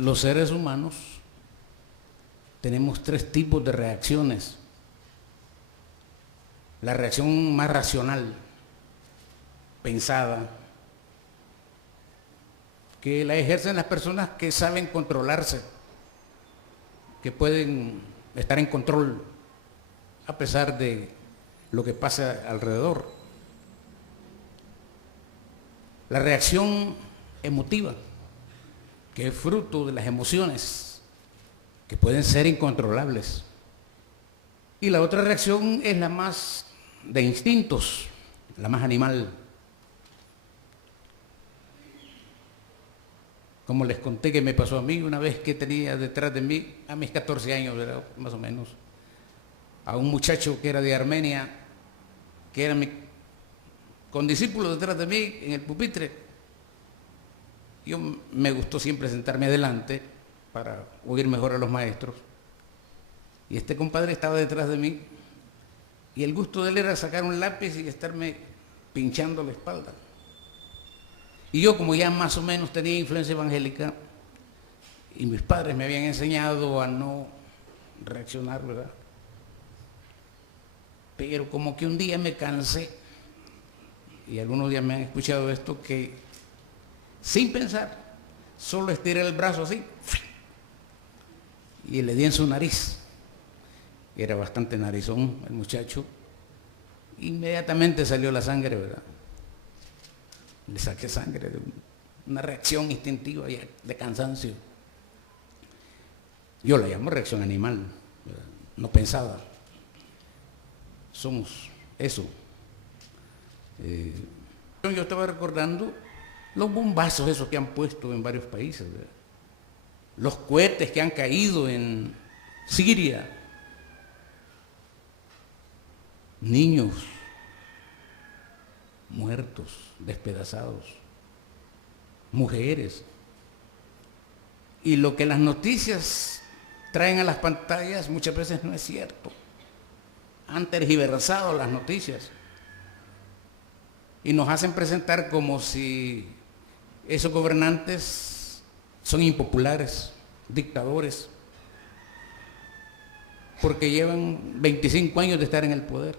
los seres humanos tenemos tres tipos de reacciones. La reacción más racional, pensada, que la ejercen las personas que saben controlarse, que pueden estar en control a pesar de lo que pasa alrededor. La reacción emotiva, que es fruto de las emociones, que pueden ser incontrolables. Y la otra reacción es la más de instintos, la más animal. Como les conté que me pasó a mí una vez que tenía detrás de mí, a mis 14 años, ¿verdad? Más o menos, a un muchacho que era de Armenia, que era mi condiscípulo detrás de mí en el pupitre. Yo me gustó siempre sentarme adelante para oír mejor a los maestros. Y este compadre estaba detrás de mí y el gusto de él era sacar un lápiz y estarme pinchando la espalda. Y yo, como ya más o menos tenía influencia evangélica y mis padres me habían enseñado a no reaccionar, ¿verdad? Pero como que un día me cansé, y algunos días me han escuchado esto, que sin pensar, solo estiré el brazo así y le di en su nariz. Era bastante narizón el muchacho. Inmediatamente salió la sangre, ¿verdad? Le saqué sangre de una reacción instintiva de cansancio. Yo la llamo reacción animal, ¿verdad? No pensada. Somos eso. Yo estaba recordando los bombazos esos que han puesto en varios países, ¿verdad? Los cohetes que han caído en Siria, niños muertos, despedazados, mujeres. Y lo que las noticias traen a las pantallas muchas veces no es cierto. Han tergiversado las noticias y nos hacen presentar como si esos gobernantes son impopulares, dictadores, porque llevan 25 años de estar en el poder.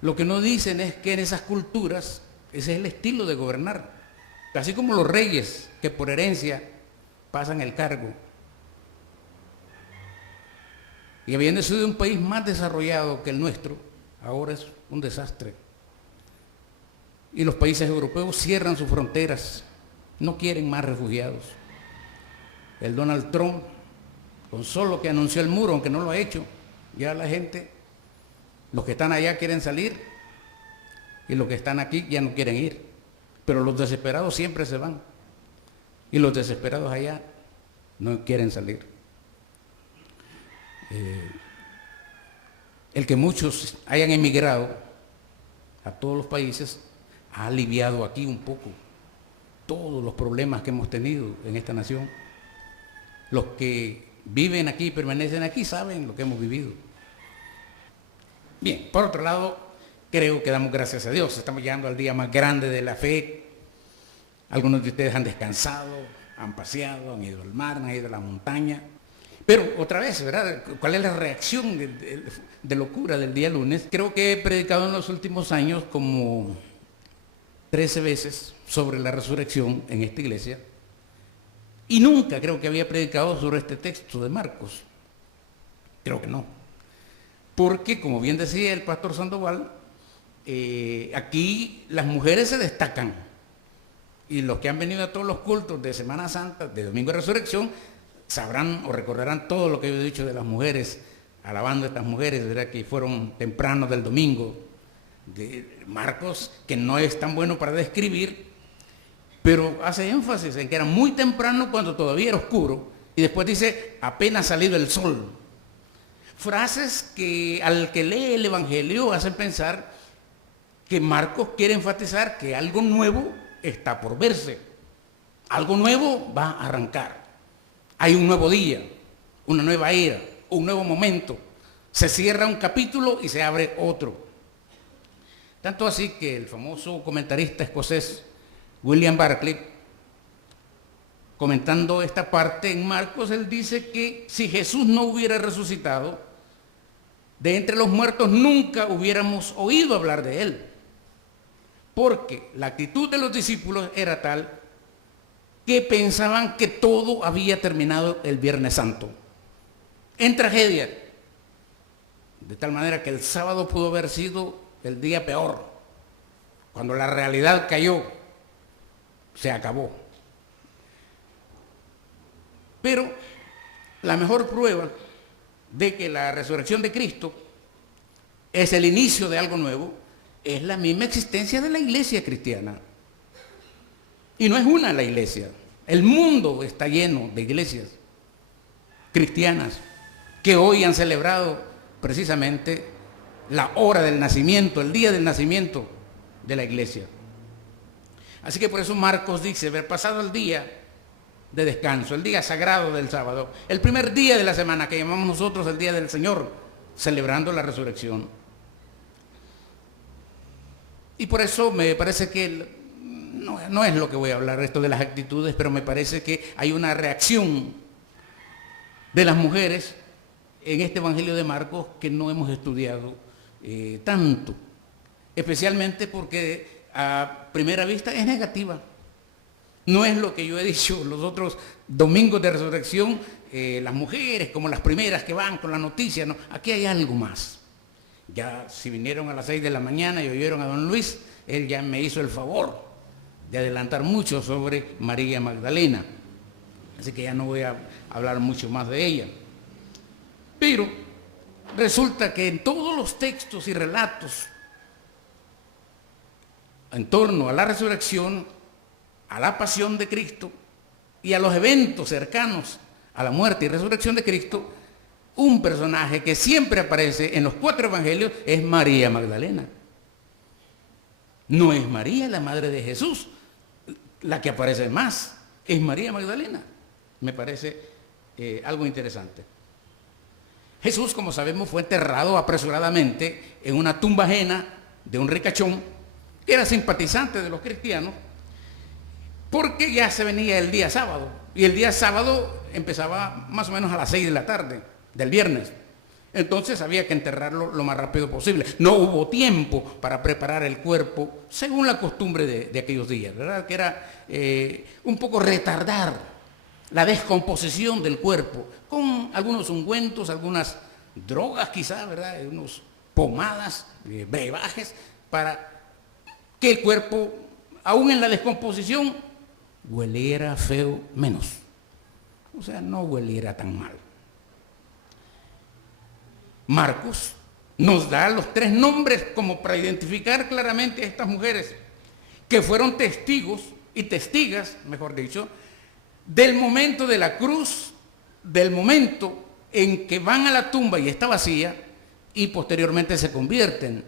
Lo que no dicen es que en esas culturas ese es el estilo de gobernar, así como los reyes que por herencia pasan el cargo. Y habiendo sido un país más desarrollado que el nuestro, ahora es un desastre. Y los países europeos cierran sus fronteras, no quieren más refugiados. El Donald Trump, con solo que anunció el muro, aunque no lo ha hecho, ya la gente, los que están allá quieren salir y los que están aquí ya no quieren ir. Pero los desesperados siempre se van y los desesperados allá no quieren salir. El que muchos hayan emigrado a todos los países ha aliviado aquí un poco todos los problemas que hemos tenido en esta nación. Los que viven aquí y permanecen aquí saben lo que hemos vivido. Bien, por otro lado, creo que damos gracias a Dios. Estamos llegando al día más grande de la fe. Algunos de ustedes han descansado, han paseado, han ido al mar, han ido a la montaña. Pero otra vez, ¿verdad? ¿Cuál es la reacción de locura del día lunes? Creo que he predicado en los últimos años como 13 veces sobre la resurrección en esta iglesia y nunca creo que había predicado sobre este texto de Marcos. Creo que no. Porque, como bien decía el pastor Sandoval, aquí las mujeres se destacan y los que han venido a todos los cultos de Semana Santa, de Domingo de Resurrección, sabrán o recordarán todo lo que yo he dicho de las mujeres, alabando a estas mujeres, ¿verdad? Que fueron temprano del domingo, de Marcos, que no es tan bueno para describir, pero hace énfasis en que era muy temprano cuando todavía era oscuro, y después dice, apenas salido el sol. Frases que al que lee el Evangelio hacen pensar que Marcos quiere enfatizar que algo nuevo está por verse, algo nuevo va a arrancar. Hay un nuevo día, una nueva era, un nuevo momento. Se cierra un capítulo y se abre otro. Tanto así que el famoso comentarista escocés William Barclay comentando esta parte en Marcos, él dice que si Jesús no hubiera resucitado de entre los muertos, nunca hubiéramos oído hablar de él. Porque la actitud de los discípulos era tal que pensaban que todo había terminado el Viernes Santo, en tragedia. De tal manera que el sábado pudo haber sido el día peor. Cuando la realidad cayó, se acabó. Pero la mejor prueba de que la resurrección de Cristo es el inicio de algo nuevo es la misma existencia de la iglesia cristiana. Y no es una la iglesia. El mundo está lleno de iglesias cristianas que hoy han celebrado precisamente la hora del nacimiento, el día del nacimiento de la iglesia. Así que por eso Marcos dice, haber pasado el día de descanso, el día sagrado del sábado, el primer día de la semana que llamamos nosotros el día del Señor, celebrando la resurrección. Y por eso me parece que no es lo que voy a hablar, esto de las actitudes, pero me parece que hay una reacción de las mujeres en este Evangelio de Marcos que no hemos estudiado tanto, especialmente porque a primera vista es negativa. No es lo que yo he dicho los otros domingos de resurrección, las mujeres como las primeras que van con la noticia, no, aquí hay algo más. Ya si vinieron a las 6 de la mañana y oyeron a don Luis, él ya me hizo el favor de adelantar mucho sobre María Magdalena. Así que ya no voy a hablar mucho más de ella. Pero resulta que en todos los textos y relatos en torno a la resurrección, a la pasión de Cristo y a los eventos cercanos a la muerte y resurrección de Cristo, un personaje que siempre aparece en los 4 evangelios es María Magdalena. No es María, la madre de Jesús, la que aparece más, es María Magdalena. Me parece algo interesante. Jesús, como sabemos, fue enterrado apresuradamente en una tumba ajena de un ricachón que era simpatizante de los cristianos, porque ya se venía el día sábado, y el día sábado empezaba más o menos a las 6 de la tarde del viernes. Entonces había que enterrarlo lo más rápido posible. No hubo tiempo para preparar el cuerpo según la costumbre de aquellos días, ¿verdad? Que era un poco retardar la descomposición del cuerpo con algunos ungüentos, algunas drogas quizás, ¿verdad? Unos pomadas, brebajes, para que el cuerpo, aún en la descomposición, hueliera feo menos. O sea, no hueliera tan mal. Marcos nos da los 3 nombres como para identificar claramente a estas mujeres que fueron testigos y testigas, mejor dicho, del momento de la cruz, del momento en que van a la tumba y está vacía y posteriormente se convierten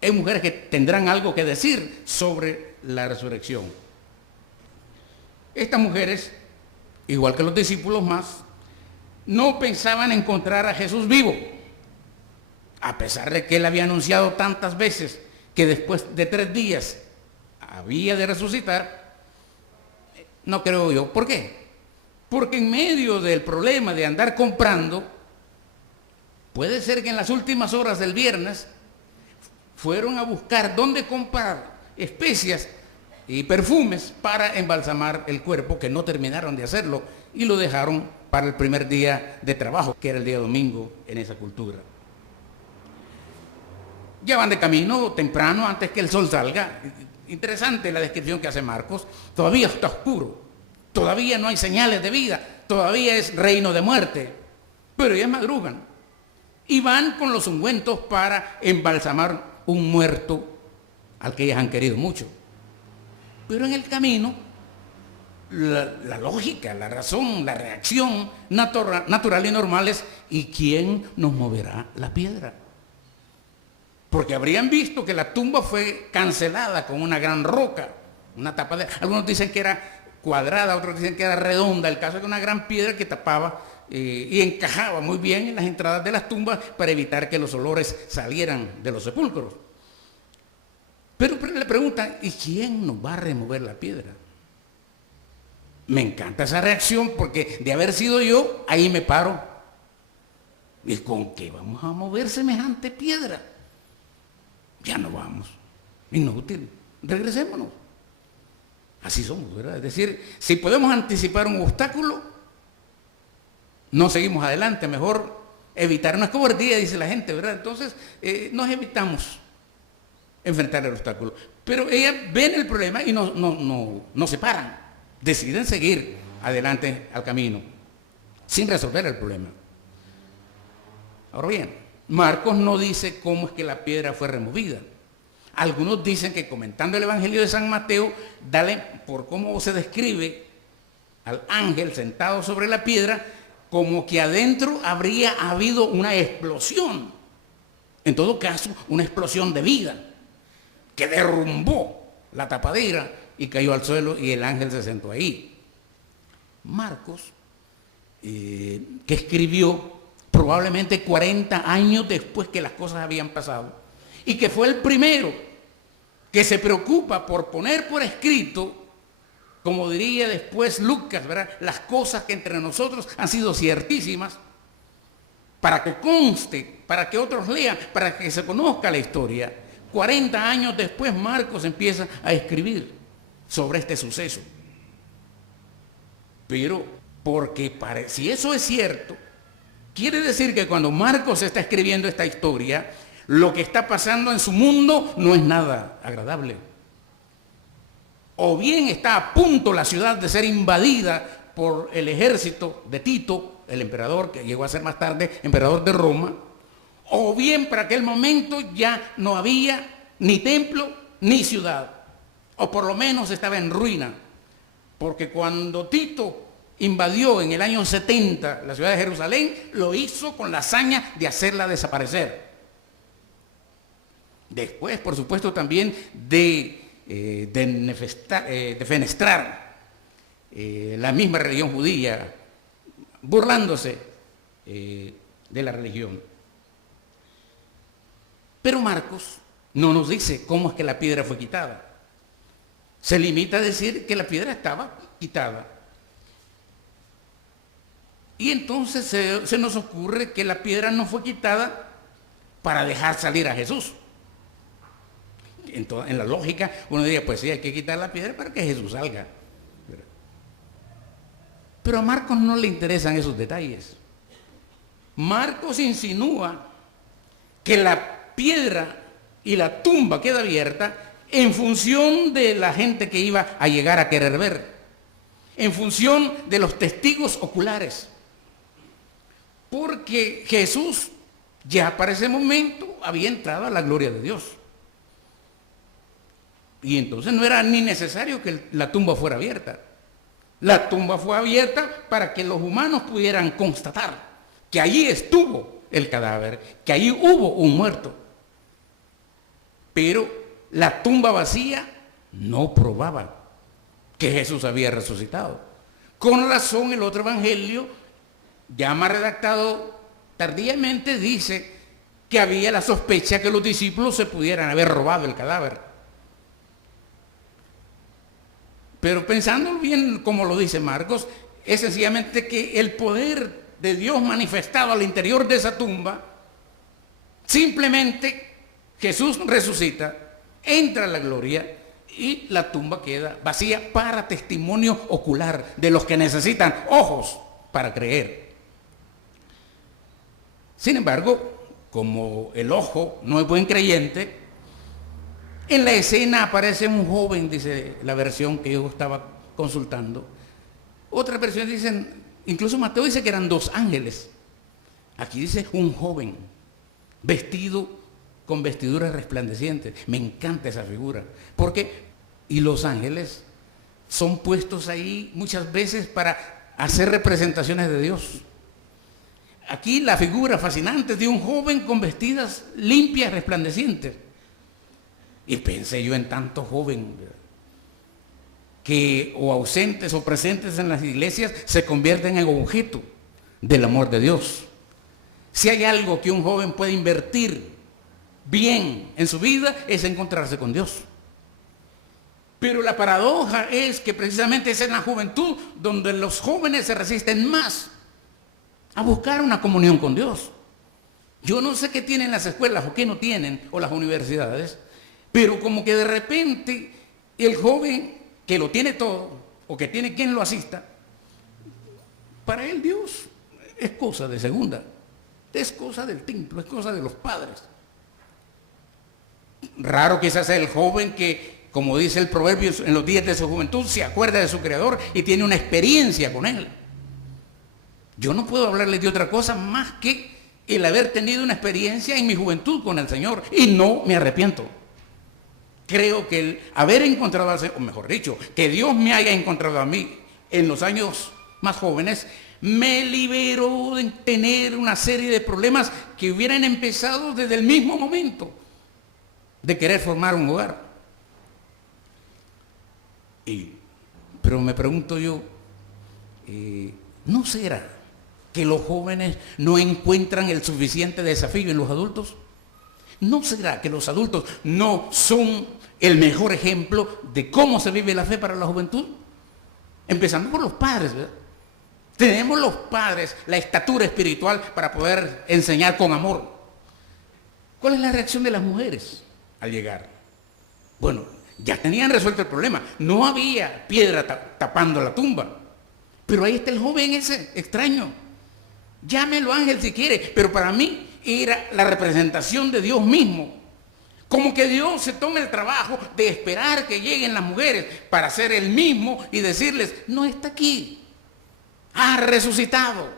en mujeres que tendrán algo que decir sobre la resurrección. Estas mujeres, igual que los discípulos más, no pensaban encontrar a Jesús vivo, a pesar de que él había anunciado tantas veces que después de 3 días había de resucitar. No creo yo. ¿Por qué? Porque en medio del problema de andar comprando, puede ser que en las últimas horas del viernes fueron a buscar dónde comprar especias y perfumes para embalsamar el cuerpo, que no terminaron de hacerlo y lo dejaron para el primer día de trabajo, que era el día domingo en esa cultura. Ya van de camino temprano, antes que el sol salga. Interesante la descripción que hace Marcos. Todavía está oscuro, todavía no hay señales de vida, todavía es reino de muerte, pero ya madrugan y van con los ungüentos para embalsamar un muerto al que ellas han querido mucho. Pero en el camino, la lógica, la razón, la reacción natural y normal es: ¿y quién nos moverá la piedra? Porque habrían visto que la tumba fue cancelada con una gran roca, una tapa algunos dicen que era cuadrada, otros dicen que era redonda. El caso es que una gran piedra que tapaba y encajaba muy bien en las entradas de las tumbas para evitar que los olores salieran de los sepulcros. Pero le preguntan: ¿y quién nos va a remover la piedra? Me encanta esa reacción porque de haber sido yo, ahí me paro. ¿Y con qué vamos a mover semejante piedra? Ya no vamos. Inútil. Regresémonos. Así somos, ¿verdad? Es decir, si podemos anticipar un obstáculo, no seguimos adelante. Mejor evitar una cobardía, dice la gente, ¿verdad? Entonces, nos evitamos enfrentar el obstáculo. Pero ellas ven el problema y no se paran. Deciden seguir adelante al camino, sin resolver el problema. Ahora bien, Marcos no dice cómo es que la piedra fue removida. Algunos dicen que comentando el Evangelio de San Mateo, dale por cómo se describe al ángel sentado sobre la piedra, como que adentro habría habido una explosión. En todo caso, una explosión de vida, que derrumbó la tapadera y cayó al suelo y el ángel se sentó ahí. Marcos, que escribió probablemente 40 años después que las cosas habían pasado, y que fue el primero que se preocupa por poner por escrito, como diría después Lucas, ¿verdad?, las cosas que entre nosotros han sido ciertísimas, para que conste, para que otros lean, para que se conozca la historia. 40 años después Marcos empieza a escribir sobre este suceso. Pero, porque si eso es cierto, quiere decir que cuando Marcos está escribiendo esta historia, lo que está pasando en su mundo no es nada agradable. O bien está a punto la ciudad de ser invadida por el ejército de Tito, el emperador que llegó a ser más tarde emperador de Roma, o bien para aquel momento ya no había ni templo ni ciudad, o por lo menos estaba en ruina, porque cuando Tito invadió en el año 70 la ciudad de Jerusalén, lo hizo con la hazaña de hacerla desaparecer. Después, por supuesto, también de fenestrar la misma religión judía, burlándose de la religión. Pero Marcos no nos dice cómo es que la piedra fue quitada. Se limita a decir que la piedra estaba quitada. Y entonces se nos ocurre que la piedra no fue quitada para dejar salir a Jesús. En la lógica uno diría, pues sí, hay que quitar la piedra para que Jesús salga. Pero a Marcos no le interesan esos detalles. Marcos insinúa que la piedra y la tumba queda abierta en función de la gente que iba a llegar a querer ver, en función de los testigos oculares. Porque Jesús ya para ese momento había entrado a la gloria de Dios. Y entonces no era ni necesario que la tumba fuera abierta. La tumba fue abierta para que los humanos pudieran constatar que allí estuvo el cadáver, que allí hubo un muerto. Pero la tumba vacía no probaba que Jesús había resucitado. Con razón el otro evangelio, ya más redactado tardíamente, dice que había la sospecha que los discípulos se pudieran haber robado el cadáver. Pero pensándolo bien, como lo dice Marcos, es sencillamente que el poder de Dios manifestado al interior de esa tumba, simplemente Jesús resucita, entra a la gloria y la tumba queda vacía para testimonio ocular de los que necesitan ojos para creer. Sin embargo, como el ojo no es buen creyente, en la escena aparece un joven, dice la versión que yo estaba consultando. Otras versiones dicen, incluso Mateo dice que eran 2 ángeles. Aquí dice un joven, vestido con vestiduras resplandecientes. Me encanta esa figura. Y los ángeles son puestos ahí muchas veces para hacer representaciones de Dios. Aquí la figura fascinante de un joven con vestidas limpias, resplandecientes. Y pensé yo en tanto joven que o ausentes o presentes en las iglesias se convierten en objeto del amor de Dios. Si hay algo que un joven puede invertir bien en su vida es encontrarse con Dios. Pero la paradoja es que precisamente es en la juventud donde los jóvenes se resisten más a buscar una comunión con Dios. Yo no sé qué tienen las escuelas o qué no tienen, o las universidades, pero como que de repente el joven que lo tiene todo, o que tiene quien lo asista, para él Dios es cosa de segunda, es cosa del templo, es cosa de los padres. Raro quizás sea el joven que, como dice el proverbio, en los días de su juventud se acuerda de su Creador y tiene una experiencia con Él. Yo no puedo hablarles de otra cosa más que el haber tenido una experiencia en mi juventud con el Señor y no me arrepiento. Creo que el haber encontrado al Señor, o mejor dicho, que Dios me haya encontrado a mí en los años más jóvenes, me liberó de tener una serie de problemas que hubieran empezado desde el mismo momento de querer formar un hogar. Pero me pregunto yo, ¿no será que los jóvenes no encuentran el suficiente desafío en los adultos? ¿No será que los adultos no son el mejor ejemplo de cómo se vive la fe para la juventud? Empezando por los padres, ¿verdad? Tenemos los padres la estatura espiritual para poder enseñar con amor. ¿Cuál es la reacción de las mujeres al llegar? Bueno, ya tenían resuelto el problema. No había piedra tapando la tumba. Pero ahí está el joven ese extraño. Llámelo ángel si quiere, pero para mí era la representación de Dios mismo. Como que Dios se tome el trabajo de esperar que lleguen las mujeres para ser el mismo y decirles, no está aquí. Ha resucitado,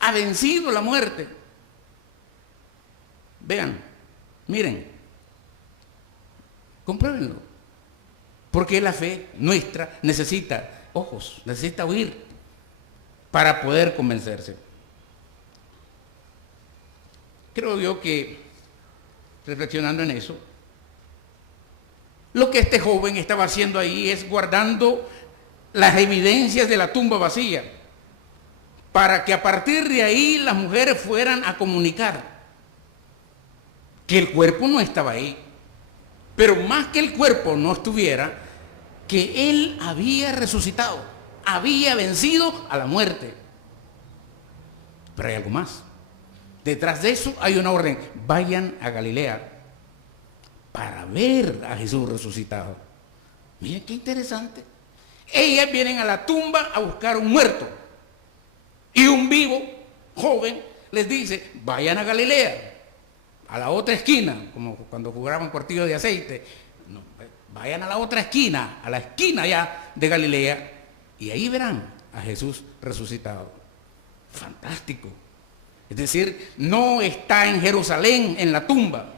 ha vencido la muerte. Vean, miren, compruébenlo. Porque la fe nuestra necesita ojos, necesita oír para poder convencerse. Creo yo que, reflexionando en eso, lo que este joven estaba haciendo ahí es guardando las evidencias de la tumba vacía, para que a partir de ahí las mujeres fueran a comunicar que el cuerpo no estaba ahí, pero más que el cuerpo no estuviera, que él había resucitado, había vencido a la muerte. Pero hay algo más. Detrás de eso hay una orden: vayan a Galilea para ver a Jesús resucitado. Miren qué interesante. Ellas vienen a la tumba a buscar un muerto. Y un vivo, joven, les dice, vayan a Galilea, a la otra esquina, como cuando jugaban partido de aceite. No, vayan a la otra esquina, a la esquina ya de Galilea, y ahí verán a Jesús resucitado. Fantástico. Es decir, no está en Jerusalén, en la tumba.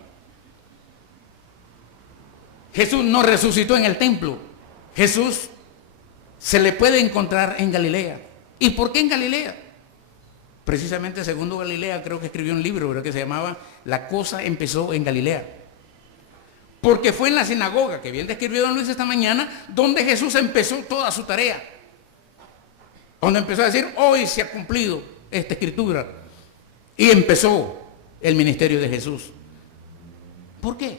Jesús no resucitó en el templo. Jesús se le puede encontrar en Galilea. ¿Y por qué en Galilea? Precisamente segundo Galilea creo que escribió un libro, ¿verdad?, que se llamaba La cosa empezó en Galilea. Porque fue en la sinagoga, que bien describió don Luis esta mañana, donde Jesús empezó toda su tarea. Donde empezó a decir, hoy se ha cumplido esta escritura. Y empezó el ministerio de Jesús. ¿Por qué?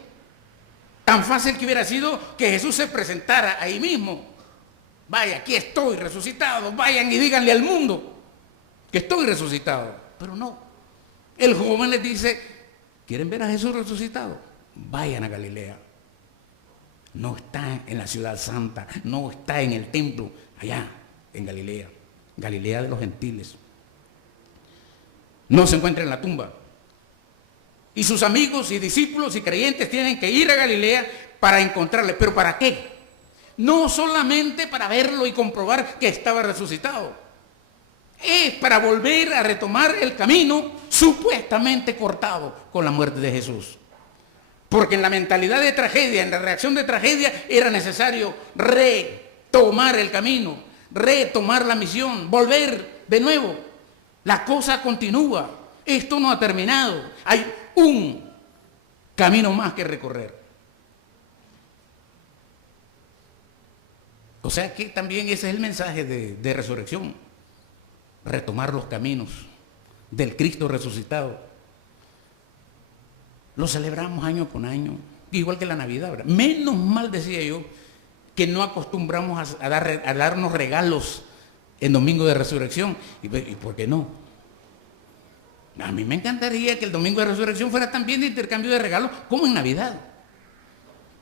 Tan fácil que hubiera sido que Jesús se presentara ahí mismo. Vaya, aquí estoy resucitado, vayan y díganle al mundo que estoy resucitado. Pero no. El joven les dice, ¿quieren ver a Jesús resucitado? Vayan a Galilea. No está en la ciudad santa, no está en el templo, allá en Galilea. Galilea de los gentiles. No se encuentra en la tumba. Y sus amigos y discípulos y creyentes tienen que ir a Galilea para encontrarle. ¿Pero para qué? No solamente para verlo y comprobar que estaba resucitado. Es para volver a retomar el camino supuestamente cortado con la muerte de Jesús. Porque en la mentalidad de tragedia, en la reacción de tragedia, era necesario retomar el camino, retomar la misión, volver de nuevo. La cosa continúa. Esto no ha terminado. Hay un camino más que recorrer. O sea que también ese es el mensaje de resurrección. Retomar los caminos del Cristo resucitado. Lo celebramos año con año, igual que la Navidad, ¿verdad? Menos mal, decía yo, que no acostumbramos a darnos regalos en Domingo de Resurrección. ¿Y por qué no? A mí me encantaría que el Domingo de Resurrección fuera también de intercambio de regalos como en Navidad.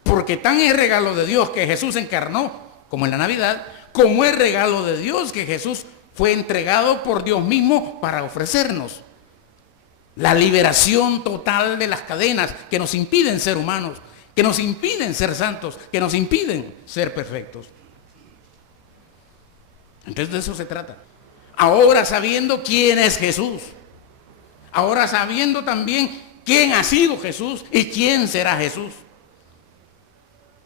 Porque tan es regalo de Dios que Jesús encarnó como en la Navidad, como es regalo de Dios que Jesús fue entregado por Dios mismo para ofrecernos la liberación total de las cadenas que nos impiden ser humanos, que nos impiden ser santos, que nos impiden ser perfectos. Entonces de eso se trata. Ahora sabiendo quién es Jesús, ahora sabiendo también quién ha sido Jesús y quién será Jesús.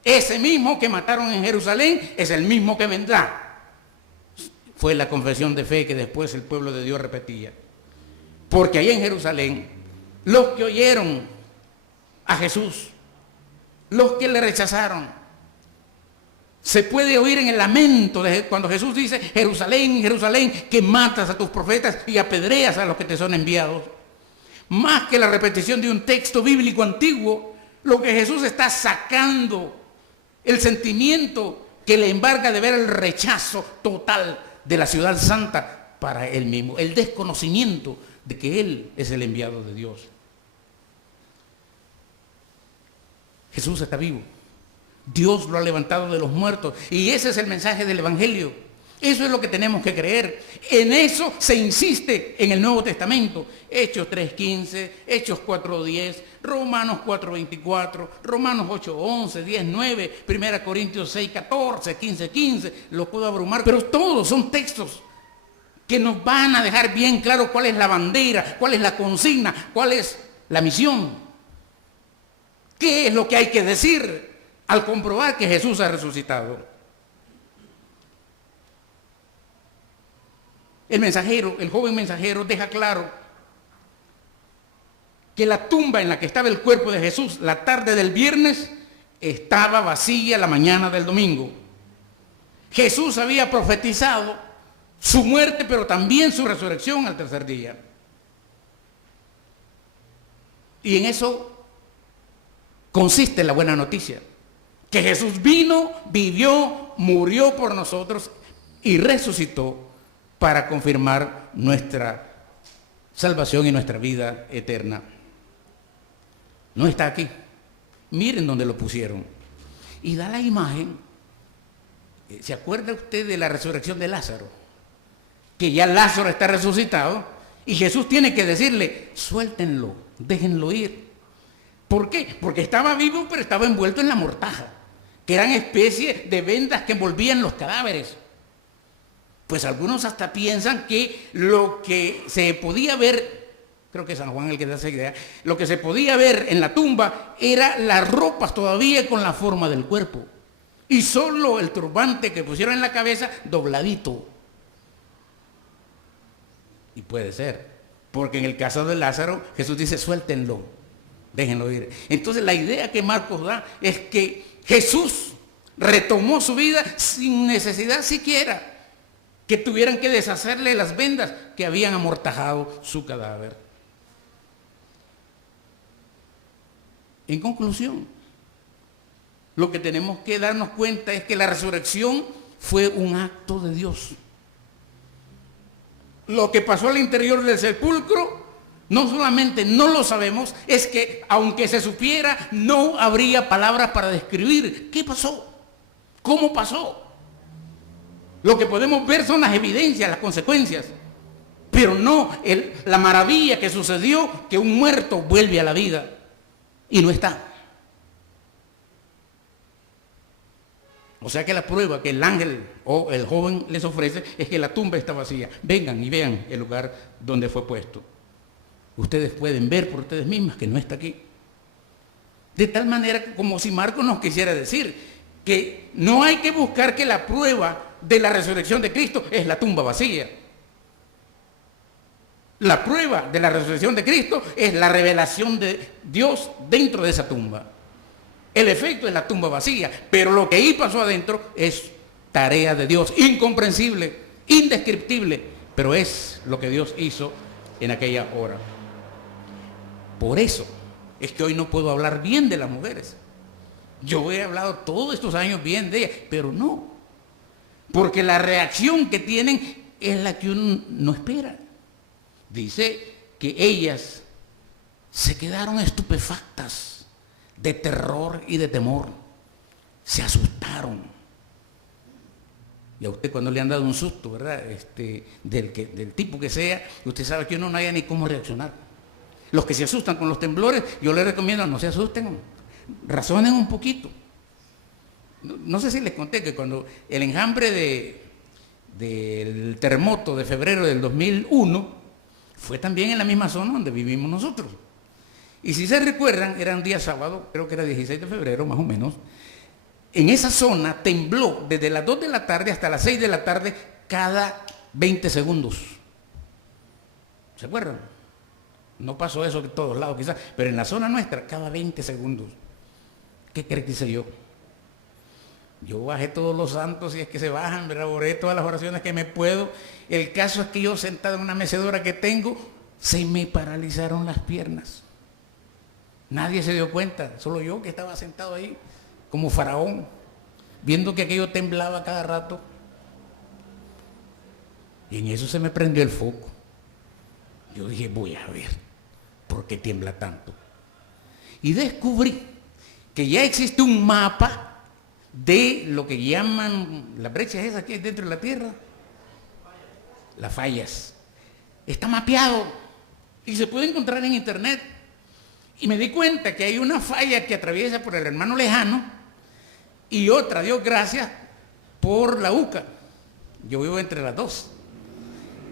Ese mismo que mataron en Jerusalén es el mismo que vendrá. Fue la confesión de fe que después el pueblo de Dios repetía. Porque ahí en Jerusalén, los que oyeron a Jesús, los que le rechazaron, se puede oír en el lamento de cuando Jesús dice: Jerusalén, Jerusalén, que matas a tus profetas y apedreas a los que te son enviados. Más que la repetición de un texto bíblico antiguo, lo que Jesús está sacando, el sentimiento que le embarga de ver el rechazo total de la ciudad santa para él mismo, el desconocimiento de que él es el enviado de Dios. Jesús está vivo. Dios lo ha levantado de los muertos y ese es el mensaje del Evangelio. Eso es lo que tenemos que creer. En eso se insiste en el Nuevo Testamento. Hechos 3:15, Hechos 4:10, Romanos 4:24, Romanos 8:11, 10:9, 1 Corintios 6:14, 15:15. Los puedo abrumar, pero todos son textos que nos van a dejar bien claro cuál es la bandera, cuál es la consigna, cuál es la misión. ¿Qué es lo que hay que decir al comprobar que Jesús ha resucitado? El mensajero, el joven mensajero, deja claro que la tumba en la que estaba el cuerpo de Jesús la tarde del viernes estaba vacía la mañana del domingo. Jesús había profetizado su muerte, pero también su resurrección al tercer día. Y en eso consiste la buena noticia, que Jesús vino, vivió, murió por nosotros y resucitó para confirmar nuestra salvación y nuestra vida eterna. No está aquí. Miren dónde lo pusieron. Y da la imagen. ¿Se acuerda usted de la resurrección de Lázaro? Que ya Lázaro está resucitado y Jesús tiene que decirle: suéltenlo, déjenlo ir. ¿Por qué? Porque estaba vivo, pero estaba envuelto en la mortaja, que eran especies de vendas que envolvían los cadáveres. Pues algunos hasta piensan que lo que se podía ver, creo que San Juan el que da esa idea, lo que se podía ver en la tumba era las ropas todavía con la forma del cuerpo y solo el turbante que pusieron en la cabeza dobladito. Y puede ser, porque en el caso de Lázaro Jesús dice: suéltenlo, déjenlo ir. Entonces la idea que Marcos da es que Jesús retomó su vida sin necesidad siquiera que tuvieran que deshacerle las vendas que habían amortajado su cadáver. En conclusión, lo que tenemos que darnos cuenta es que la resurrección fue un acto de Dios. Lo que pasó al interior del sepulcro, no solamente no lo sabemos, es que aunque se supiera, no habría palabras para describir qué pasó, cómo pasó. Lo que podemos ver son las evidencias, las consecuencias, pero no la maravilla que sucedió, que un muerto vuelve a la vida y no está. O sea que la prueba que el ángel o el joven les ofrece es que la tumba está vacía. Vengan y vean el lugar donde fue puesto. Ustedes pueden ver por ustedes mismas que no está aquí. De tal manera como si Marcos nos quisiera decir que no hay que buscar que la prueba de la resurrección de Cristo es la tumba vacía. La prueba de la resurrección de Cristo es la revelación de Dios dentro de esa tumba. El efecto es la tumba vacía, pero lo que ahí pasó adentro es tarea de Dios, incomprensible, indescriptible, pero es lo que Dios hizo en aquella hora. Por eso es que hoy no puedo hablar bien de las mujeres, Yo he hablado todos estos años bien de ella, pero no. Porque la reacción que tienen es la que uno no espera. Dice que ellas se quedaron estupefactas de terror y de temor. Se asustaron. Y a usted cuando le han dado un susto, ¿verdad? Del tipo que sea, usted sabe que uno no haya ni cómo reaccionar. Los que se asustan con los temblores, yo les recomiendo no se asusten, razonen un poquito. No sé si les conté que cuando el enjambre del terremoto de febrero del 2001 fue también en la misma zona donde vivimos nosotros. Y si se recuerdan, era un día sábado, creo que era 16 de febrero más o menos, en esa zona tembló desde las 2 de la tarde hasta las 6 de la tarde cada 20 segundos. ¿Se acuerdan? No pasó eso en todos lados quizás, pero en la zona nuestra cada 20 segundos. ¿Qué cree que hice yo? Yo bajé todos los santos, y es que se bajan, ¿verdad? Oré todas las oraciones que me puedo. El caso es que yo sentado en una mecedora que tengo, se me paralizaron las piernas. Nadie se dio cuenta, solo yo que estaba sentado ahí como faraón, viendo que aquello temblaba cada rato. Y en eso se me prendió el foco. Yo dije, voy a ver, ¿por qué tiembla tanto? Y descubrí que ya existe un mapa de lo que llaman las brechas esas que hay dentro de la Tierra, las fallas. Está mapeado y se puede encontrar en internet. Y me di cuenta que hay una falla que atraviesa por el Hermano Lejano y otra, Dios gracias, por la UCA. Yo vivo entre las dos.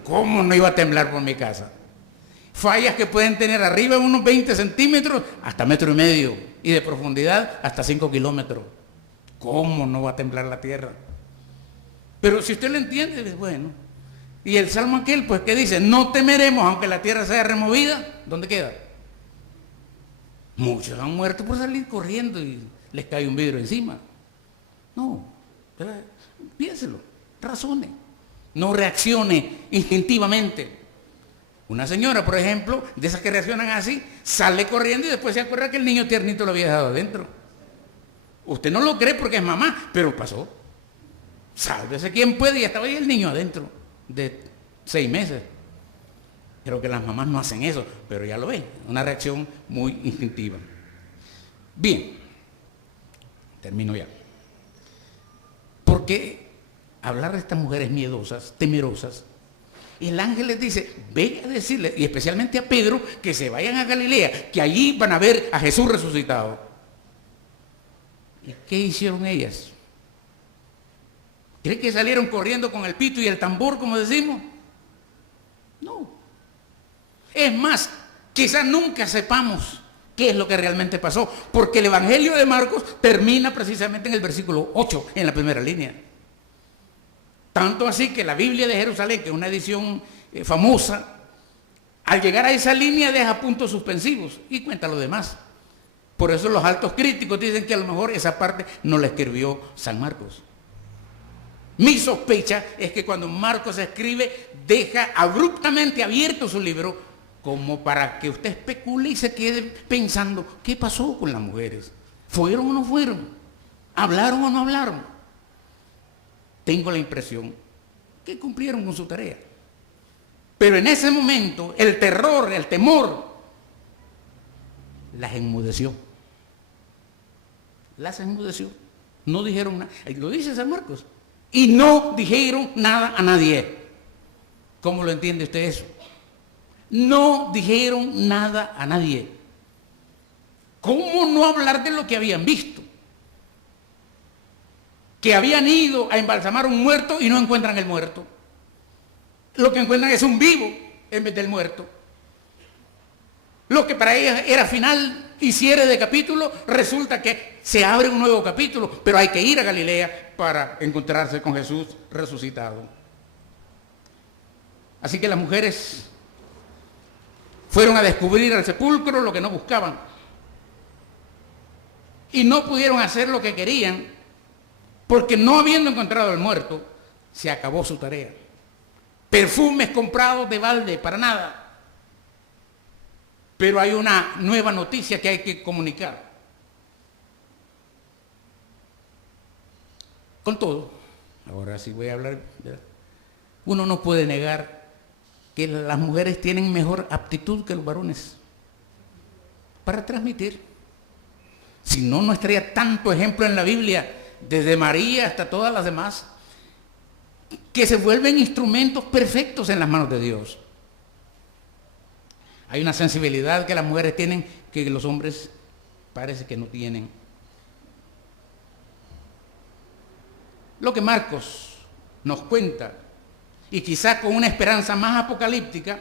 ¿Cómo no iba a temblar por mi casa? Fallas que pueden tener arriba unos 20 centímetros hasta 1,5 metros y de profundidad hasta 5 kilómetros. ¿Cómo no va a temblar la tierra? Pero si usted lo entiende, bueno. Y el salmo aquel, pues, ¿qué dice? No temeremos aunque la tierra sea removida. ¿Dónde queda? Muchos han muerto por salir corriendo y les cae un vidrio encima. No, piénselo, razone. No reaccione instintivamente. Una señora, por ejemplo, de esas que reaccionan así, sale corriendo y después se acuerda que el niño tiernito lo había dejado adentro. Usted no lo cree porque es mamá, pero pasó. Sálvese quien puede, y estaba ahí el niño adentro, de 6 meses. Creo que las mamás no hacen eso, pero ya lo ven, una reacción muy instintiva. Bien, termino ya. ¿Por qué hablar de estas mujeres miedosas, temerosas? El ángel les dice, ve a decirle, y especialmente a Pedro, que se vayan a Galilea, que allí van a ver a Jesús resucitado. ¿Y qué hicieron ellas? ¿Cree que salieron corriendo con el pito y el tambor, como decimos? No. Es más, quizás nunca sepamos qué es lo que realmente pasó, porque el Evangelio de Marcos termina precisamente en el versículo 8, en la primera línea. Tanto así que la Biblia de Jerusalén, que es una edición famosa, al llegar a esa línea deja puntos suspensivos y cuenta lo demás. Por eso los altos críticos dicen que a lo mejor esa parte no la escribió San Marcos. Mi sospecha es que cuando Marcos escribe, deja abruptamente abierto su libro como para que usted especule y se quede pensando, ¿qué pasó con las mujeres? ¿Fueron o no fueron? ¿Hablaron o no hablaron? Tengo la impresión que cumplieron con su tarea. Pero en ese momento, el terror, el temor, las enmudeció. Las enmudeció. No dijeron nada. Lo dice San Marcos. Y no dijeron nada a nadie. ¿Cómo lo entiende usted eso? No dijeron nada a nadie. ¿Cómo no hablar de lo que habían visto? Que habían ido a embalsamar un muerto y no encuentran el muerto. Lo que encuentran es un vivo en vez del muerto. Lo que para ellas era final y cierre de capítulo, resulta que se abre un nuevo capítulo, pero hay que ir a Galilea para encontrarse con Jesús resucitado. Así que las mujeres fueron a descubrir al sepulcro lo que no buscaban. Y no pudieron hacer lo que querían, porque no habiendo encontrado el muerto, se acabó su tarea. Perfumes comprados de balde, para nada. Pero hay una nueva noticia que hay que comunicar. Con todo, ahora sí voy a hablar, ¿verdad? Uno no puede negar que las mujeres tienen mejor aptitud que los varones para transmitir. Si no, no estaría tanto ejemplo en la Biblia, desde María hasta todas las demás, que se vuelven instrumentos perfectos en las manos de Dios. Hay una sensibilidad que las mujeres tienen que los hombres parece que no tienen. Lo que Marcos nos cuenta, y quizá con una esperanza más apocalíptica,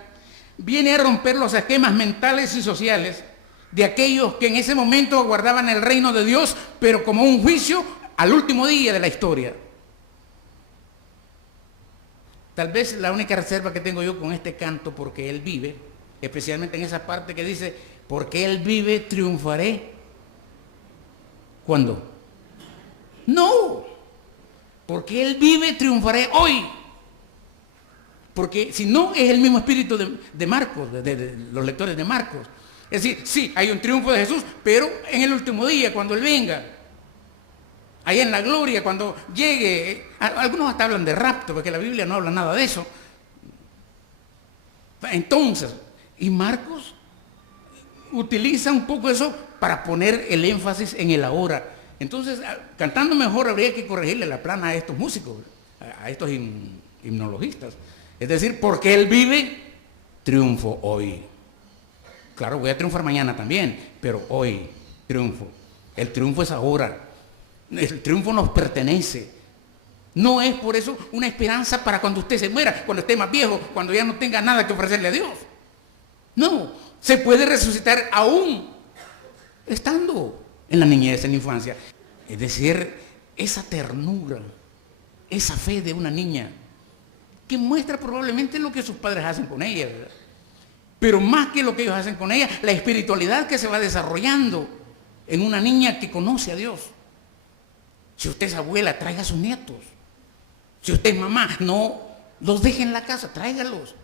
viene a romper los esquemas mentales y sociales de aquellos que en ese momento aguardaban el reino de Dios, pero como un juicio al último día de la historia. Tal vez la única reserva que tengo yo con este canto, porque Él vive, especialmente en esa parte que dice, porque Él vive, triunfaré. ¿Cuándo? No, porque Él vive, triunfaré hoy. Porque si no, es el mismo espíritu de Marcos, de los lectores de Marcos. Es decir, sí, hay un triunfo de Jesús, pero en el último día, cuando Él venga, allá en la gloria, cuando llegue, algunos hasta hablan de rapto, porque la Biblia no habla nada de eso. Entonces, y Marcos utiliza un poco eso para poner el énfasis en el ahora. Entonces, cantando mejor habría que corregirle la plana a estos músicos, a estos himnologistas. Es decir, porque Él vive, triunfo hoy. Claro, voy a triunfar mañana también, pero hoy triunfo. El triunfo es ahora. El triunfo nos pertenece. No es por eso una esperanza para cuando usted se muera, cuando esté más viejo, cuando ya no tenga nada que ofrecerle a Dios. No, se puede resucitar aún estando en la niñez, en la infancia. Es decir, esa ternura, esa fe de una niña, que muestra probablemente lo que sus padres hacen con ella, ¿verdad? Pero más que lo que ellos hacen con ella, la espiritualidad que se va desarrollando en una niña que conoce a Dios. Si usted es abuela, traiga a sus nietos. Si usted es mamá, no los deje en la casa, tráigalos.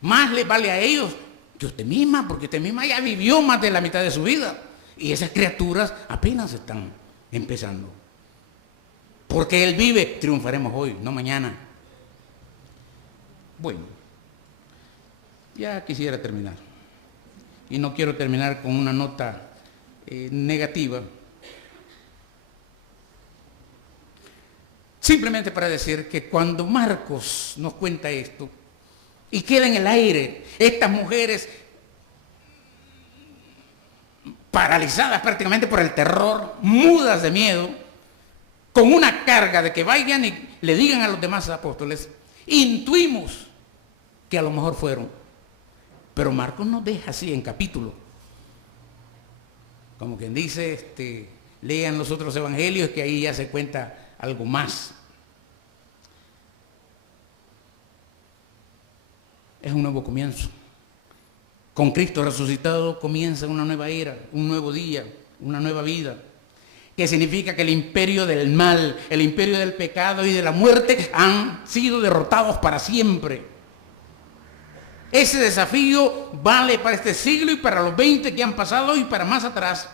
Más les vale a ellos que usted misma, porque usted misma ya vivió más de la mitad de su vida. Y esas criaturas apenas están empezando. Porque Él vive, triunfaremos hoy, no mañana. Bueno, ya quisiera terminar. Y no quiero terminar con una nota negativa. Simplemente para decir que cuando Marcos nos cuenta esto, y queda en el aire, estas mujeres paralizadas prácticamente por el terror, mudas de miedo, con una carga de que vayan y le digan a los demás apóstoles, intuimos que a lo mejor fueron. Pero Marcos nos deja así en capítulo. Como quien dice, lean los otros evangelios que ahí ya se cuenta algo más. Es un nuevo comienzo. Con Cristo resucitado comienza una nueva era, un nuevo día, una nueva vida. Que significa que el imperio del mal, el imperio del pecado y de la muerte han sido derrotados para siempre. Ese desafío vale para este siglo y para los 20 que han pasado y para más atrás.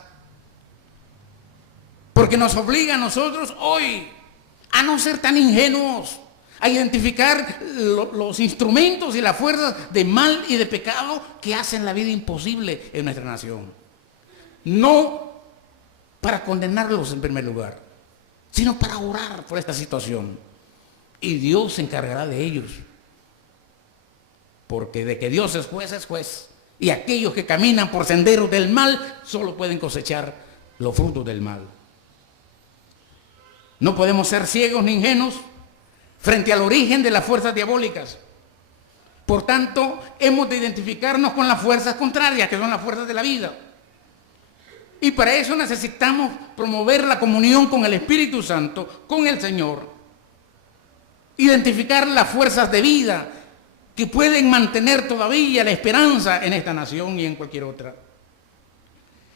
Porque nos obliga a nosotros hoy a no ser tan ingenuos, a identificar los instrumentos y las fuerzas de mal y de pecado que hacen la vida imposible en nuestra nación. No para condenarlos en primer lugar, sino para orar por esta situación. Y Dios se encargará de ellos. Porque de que Dios es juez, es juez. Y aquellos que caminan por senderos del mal solo pueden cosechar los frutos del mal. No podemos ser ciegos ni ingenuos frente al origen de las fuerzas diabólicas. Por tanto, hemos de identificarnos con las fuerzas contrarias, que son las fuerzas de la vida. Y para eso necesitamos promover la comunión con el Espíritu Santo, con el Señor. Identificar las fuerzas de vida que pueden mantener todavía la esperanza en esta nación y en cualquier otra.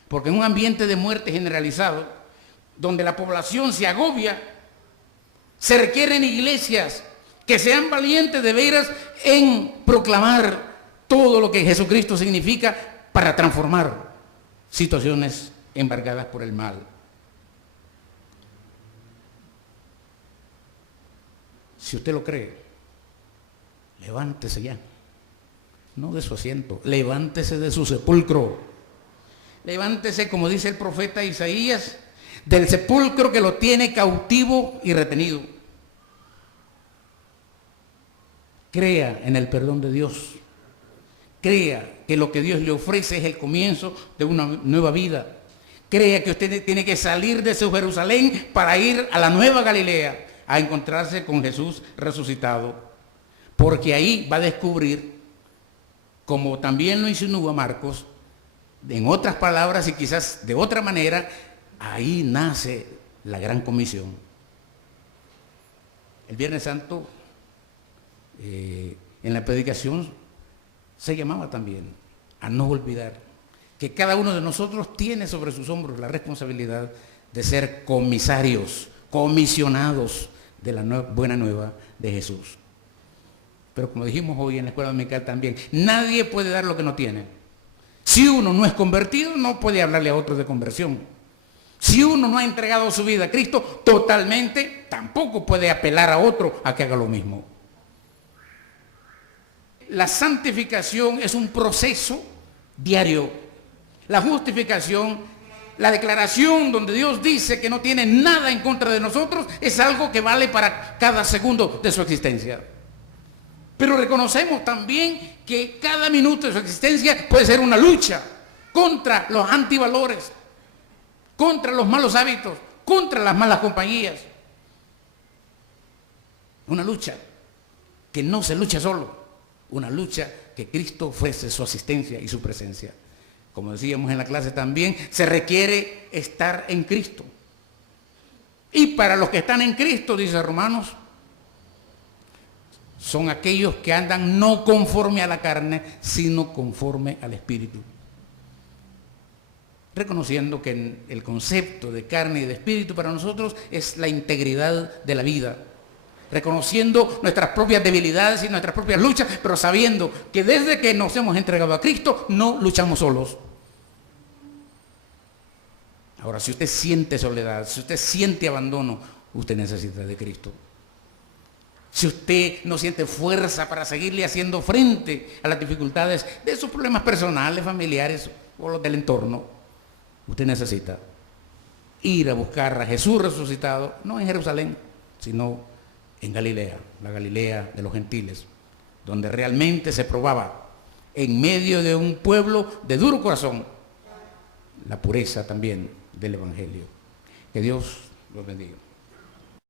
Porque en un ambiente de muerte generalizado, donde la población se agobia, se requieren iglesias que sean valientes de veras en proclamar todo lo que Jesucristo significa para transformar situaciones embargadas por el mal. Si usted lo cree, levántese ya. No de su asiento, levántese de su sepulcro. Levántese, como dice el profeta Isaías, del sepulcro que lo tiene cautivo y retenido. Crea en el perdón de Dios. Crea que lo que Dios le ofrece es el comienzo de una nueva vida. Crea que usted tiene que salir de su Jerusalén para ir a la nueva Galilea, a encontrarse con Jesús resucitado. Porque ahí va a descubrir, como también lo insinúa Marcos, en otras palabras y quizás de otra manera, ahí nace la gran comisión. El Viernes Santo, en la predicación, se llamaba también a no olvidar que cada uno de nosotros tiene sobre sus hombros la responsabilidad de ser comisarios, comisionados de la buena nueva de Jesús. Pero como dijimos hoy en la escuela dominical también, nadie puede dar lo que no tiene. Si uno no es convertido, no puede hablarle a otros de conversión. Si uno no ha entregado su vida a Cristo totalmente, tampoco puede apelar a otro a que haga lo mismo. La santificación es un proceso diario. La justificación, la declaración donde Dios dice que no tiene nada en contra de nosotros, es algo que vale para cada segundo de su existencia. Pero reconocemos también que cada minuto de su existencia puede ser una lucha contra los antivalores, contra los malos hábitos, contra las malas compañías. Una lucha que no se lucha solo, una lucha que Cristo ofrece su asistencia y su presencia. Como decíamos en la clase también, se requiere estar en Cristo. Y para los que están en Cristo, dice Romanos, son aquellos que andan no conforme a la carne, sino conforme al Espíritu. Reconociendo que el concepto de carne y de espíritu para nosotros es la integridad de la vida. Reconociendo nuestras propias debilidades y nuestras propias luchas, pero sabiendo que desde que nos hemos entregado a Cristo, no luchamos solos. Ahora, si usted siente soledad, si usted siente abandono, usted necesita de Cristo. Si usted no siente fuerza para seguirle haciendo frente a las dificultades de sus problemas personales, familiares o los del entorno, usted necesita ir a buscar a Jesús resucitado, no en Jerusalén, sino en Galilea, la Galilea de los gentiles, donde realmente se probaba en medio de un pueblo de duro corazón la pureza también del Evangelio. Que Dios los bendiga.